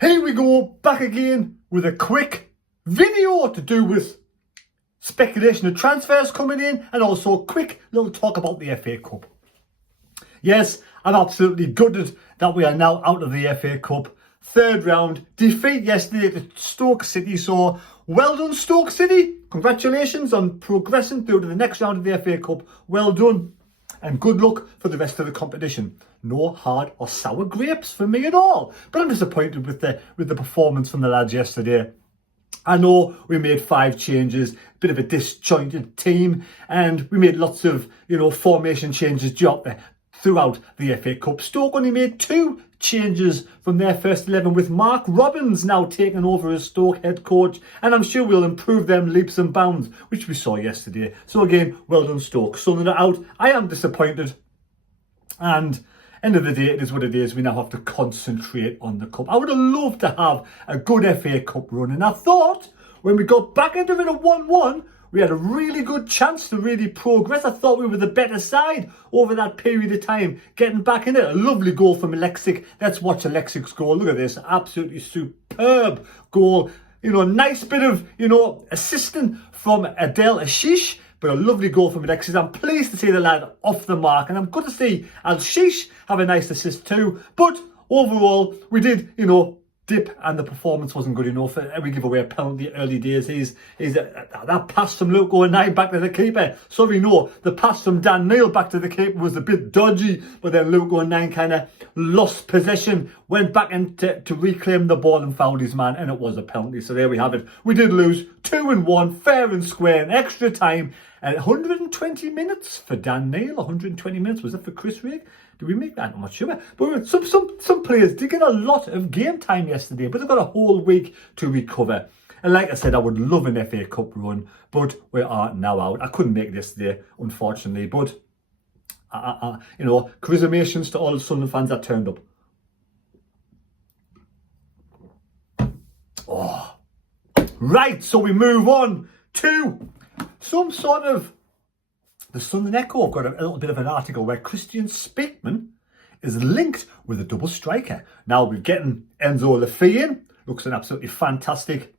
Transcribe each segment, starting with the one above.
Here we go, back again with a quick video to do with speculation of transfers coming in and also a quick little talk about the FA Cup. Yes, I'm absolutely gutted that we are now out of the FA Cup. Third round defeat yesterday to Stoke City, so well done Stoke City. Congratulations on progressing through to the next round of the FA Cup. Well done and good luck for the rest of the competition. No hard or sour grapes for me at all. But I'm disappointed with the performance from the lads yesterday. I know we made 5 changes, bit of a disjointed team, and we made lots of, formation changes throughout the FA Cup. Stoke only made 2 changes from their first 11, with Mark Robins now taking over as Stoke head coach, and I'm sure we'll improve them leaps and bounds, which we saw yesterday. So again, well done Stoke. Sunderland are out. I am disappointed, and end of the day, it is what it is. We now have to concentrate on the cup. I would have loved to have a good FA Cup run, and I thought when we got back into it at 1-1, we had a really good chance to really progress. I thought we were the better side over that period of time, getting back in it. A lovely goal from Alexic. Let's watch Alexic's goal. Look at this, absolutely superb goal. Nice bit of, assistant from Adel Ashish, but a lovely goal from Alexis. I'm pleased to see the lad off the mark, and I'm good to see Al-Shish have a nice assist too. But overall, we did, dip, and the performance wasn't good enough. We give away a penalty early days. That pass from Luke O'Neill back to the keeper. Sorry, no, the pass from Dan Neil back to the keeper was a bit dodgy, but then Luke O'Neill kind of lost possession, went back to reclaim the ball and fouled his man, and it was a penalty. So there we have it. We did lose 2-1, fair and square, in extra time, and 120 minutes for Dan Neil. 120 minutes, was it for Chris Rigg? Did we make that? I'm not sure. But some players did get a lot of game time yesterday, but they've got a whole week to recover. And like I said, I would love an FA Cup run, but we are now out. I couldn't make it yesterday, unfortunately. But, charismations to all the Sunderland fans that turned up. Oh, right. So we move on to some sort of... The Sunderland Echo have got a little bit of an article where Christian Speakman is linked with a double striker. Now we're getting Enzo Lafay in. Looks an absolutely fantastic.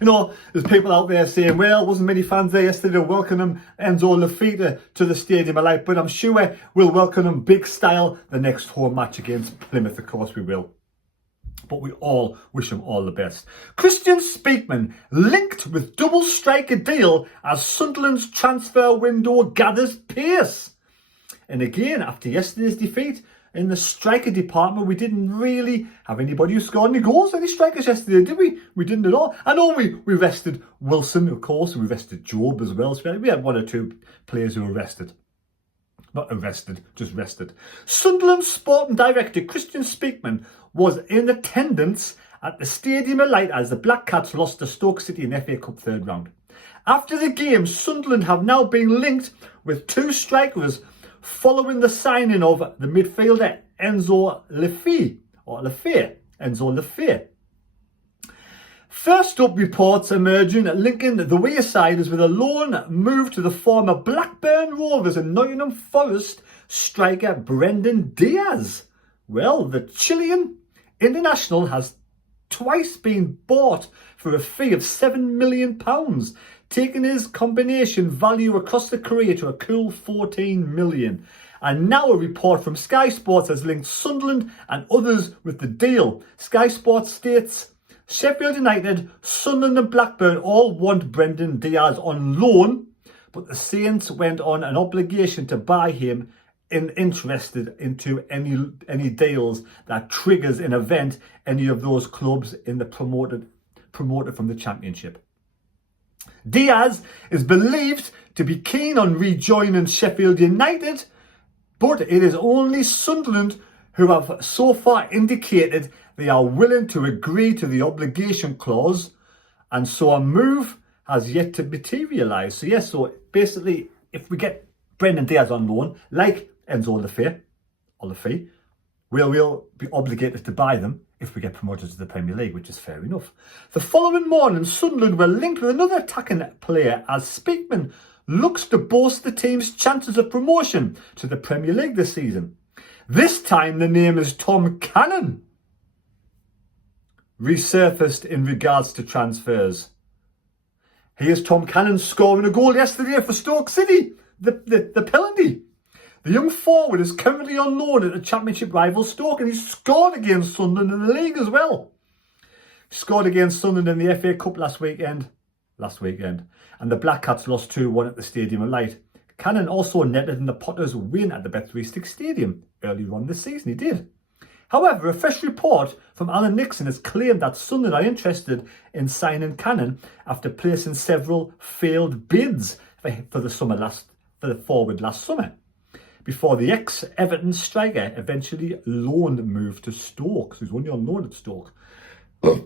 There's people out there saying, well, wasn't many fans there yesterday to welcome him, Enzo Lafay, to the Stadium of Light. But I'm sure we'll welcome him big style the next home match against Plymouth. Of course we will. But we all wish him all the best. Christian Speakman linked with double striker deal as Sunderland's transfer window gathers pace. And again, after yesterday's defeat in the striker department, we didn't really have anybody who scored any goals, any strikers yesterday, did we? We didn't at all. I know we rested Wilson, of course, and we rested Job as well. So we had 1 or 2 players who were rested. Not arrested, just rested. Sunderland sporting director Christian Speakman was in attendance at the Stadium of Light as the Black Cats lost to Stoke City in FA Cup third round. After the game, Sunderland have now been linked with 2 strikers following the signing of the midfielder Enzo Lafay. Enzo Lafay. First up, reports emerging linking the Weirsiders with a loan move to the former Blackburn Rovers and Nottingham Forest striker Brendan Diaz. Well, the Chilean international has twice been bought for a fee of £7 million, taking his combination value across the career to a cool 14 million. And now a report from Sky Sports has linked Sunderland and others with the deal. Sky Sports states, Sheffield United, Sunderland and Blackburn all want Brendan Diaz on loan, but the Saints went on an obligation to buy him interested into any deals that triggers an event any of those clubs in the promoted from the Championship. Diaz is believed to be keen on rejoining Sheffield United, but it is only Sunderland who have so far indicated they are willing to agree to the obligation clause, and so a move has yet to materialise. So yes, so basically if we get Brendan Diaz on loan, like Enzo Lafay, we'll be obligated to buy them if we get promoted to the Premier League, which is fair enough. The following morning, Sunderland were linked with another attacking player as Speakman looks to boost the team's chances of promotion to the Premier League this season. This time the name is Tom Cannon. resurfaced in regards to transfers. Here's Tom Cannon scoring a goal yesterday for Stoke City, the penalty. The young forward is currently on loan at the Championship rival Stoke, and he scored against Sunderland in the league as well. He scored against Sunderland in the FA Cup last weekend, and the Black Cats lost 2-1 at the Stadium of Light. Cannon also netted in the Potters' win at the Bet365 Stadium earlier on this season. He did. However, a fresh report from Alan Nixon has claimed that Sunderland are interested in signing Cannon after placing several failed bids for the forward last summer, before the ex-Everton striker eventually moved to Stoke. So he's only on loan at Stoke.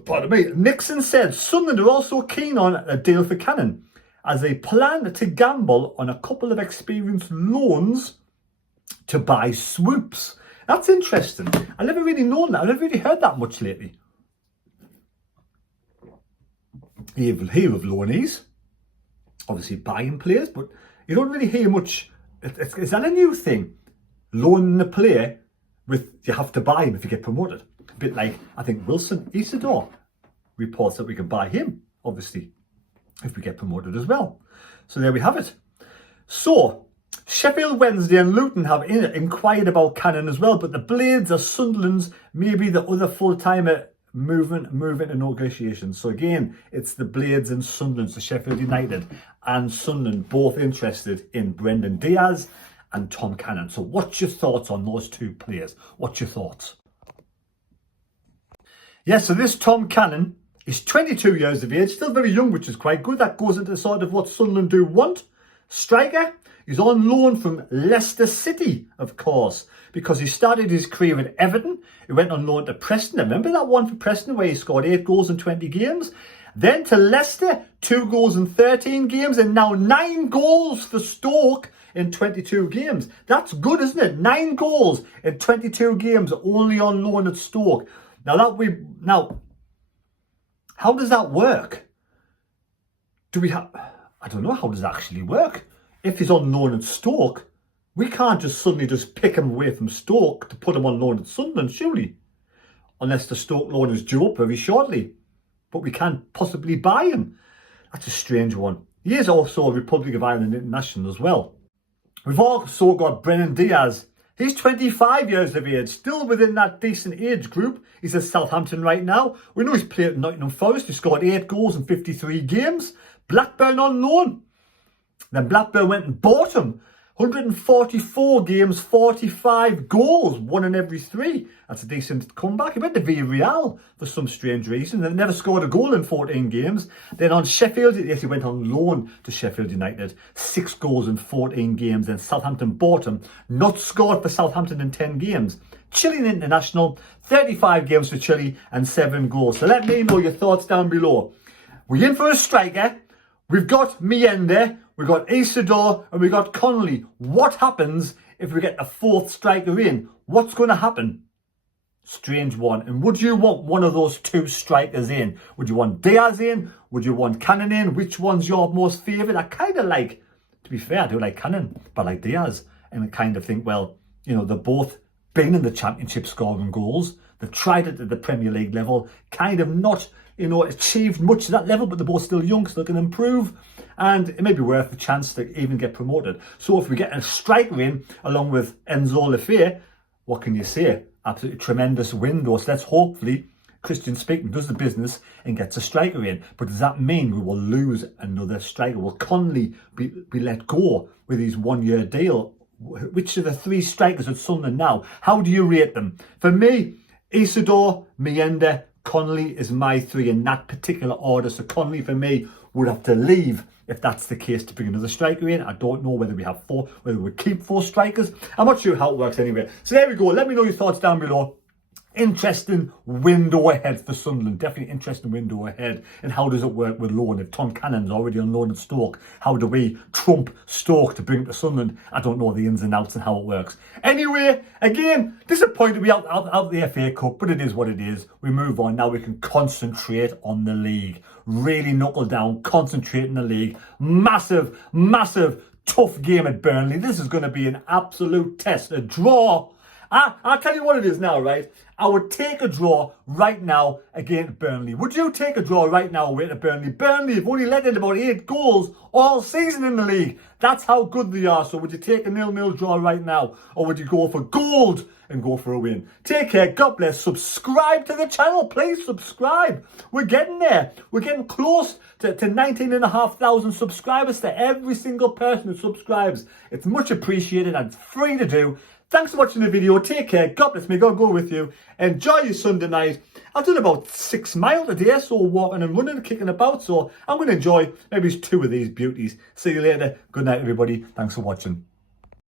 Pardon me. Nixon said Sunderland are also keen on a deal for Cannon, as they plan to gamble on a couple of experienced loans to buy swoops. That's interesting. I never really known that. I never really heard that much lately. Hear of loanees, obviously buying players, but you don't really hear much. Is that a new thing? Loaning a player with you have to buy him if you get promoted. A bit like, I think, Wilson Isidore reports that we can buy him, obviously, if we get promoted as well. So there we have it. So Sheffield Wednesday and Luton have inquired about Cannon as well, but the Blades are Sunderland's, maybe the other full-timer moving to negotiations. So again, it's the Blades and Sunderland, so Sheffield United and Sunderland both interested in Brendan Diaz and Tom Cannon. So what's your thoughts on those two players? What's your thoughts? Yes, so this Tom Cannon is 22 years of age, still very young, which is quite good. That goes into sort of what Sunderland do want. Striker. He's on loan from Leicester City, of course, because he started his career at Everton. He went on loan to Preston. Remember that one for Preston where he scored 8 goals in 20 games? Then to Leicester, 2 goals in 13 games, and now 9 goals for Stoke in 22 games. That's good, isn't it? 9 goals in 22 games, only on loan at Stoke. Now, how does that work? I don't know, how does that actually work? If he's on loan at Stoke, we can't just suddenly pick him away from Stoke to put him on loan at Sunderland, surely. Unless the Stoke loan is due up very shortly. But we can't possibly buy him. That's a strange one. He is also a Republic of Ireland international as well. We've also got Brendan Diaz. He's 25 years of age, still within that decent age group. He's at Southampton right now. We know he's played at Nottingham Forest. He scored 8 goals in 53 games. Blackburn on loan. Then Blackburn went and bought him. 144 games, 45 goals, 1 in every 3. That's a decent comeback. He went to Villarreal for some strange reason and never scored a goal in 14 games. Then on Sheffield, yes, he went on loan to Sheffield United. 6 goals in 14 games. Then Southampton bought him. Not scored for Southampton in 10 games. Chilean international, 35 games for Chile and 7 goals. So let me know your thoughts down below. We're in for a striker. We've got Miende, we've got Isidore, and we've got Connolly. What happens if we get a 4th striker in? What's going to happen? Strange one. And would you want one of those 2 strikers in? Would you want Diaz in? Would you want Cannon in? Which one's your most favourite? I kind of like, to be fair, I do like Cannon, but I like Diaz. And I kind of think, well, you know, they're both been in the Championship scoring goals. They've tried it at the Premier League level, kind of not, you know, achieved much at that level, but they're both still young, so they can improve. And it may be worth a chance to even get promoted. So if we get a striker in, along with Enzo Lefebvre, what can you say? Absolutely tremendous window. So let's hopefully Christian Speaking does the business and gets a striker in. But does that mean we will lose another striker? Will Connolly be let go with his 1-year deal? Which are the 3 strikers at Sunderland now? How do you rate them? For me, Isidore, Miende, Connolly is my 3 in that particular order. So Connolly for me would have to leave if that's the case to bring another striker in. I don't know whether we have 4, whether we keep 4 strikers. I'm not sure how it works anyway. So there we go. Let me know your thoughts down below. Interesting window ahead for Sunderland. Definitely interesting window ahead. And how does it work with loan? If Tom Cannon's already on loan at Stoke, how do we trump Stoke to bring him to Sunderland? I don't know the ins and outs and how it works. Anyway, again, disappointed we out the FA Cup, but it is what it is. We move on. Now we can concentrate on the league. Really knuckle down, concentrate in the league. Massive, massive, tough game at Burnley. This is going to be an absolute test. A draw I'll tell you what it is now, right? I would take a draw right now against Burnley. Would you take a draw right now away to Burnley? Burnley have only let in about 8 goals all season in the league. That's how good they are. So would you take a 0-0 draw right now? Or would you go for gold and go for a win? Take care. God bless. Subscribe to the channel. Please subscribe. We're getting there. We're getting close to 19,500 subscribers to every single person who subscribes. It's much appreciated and free to do. Thanks for watching the video. Take care. God bless me. God go with you. Enjoy your Sunday night. I've done about 6 miles today, so walking and running and kicking about. So I'm going to enjoy maybe 2 of these beauties. See you later. Good night, everybody. Thanks for watching.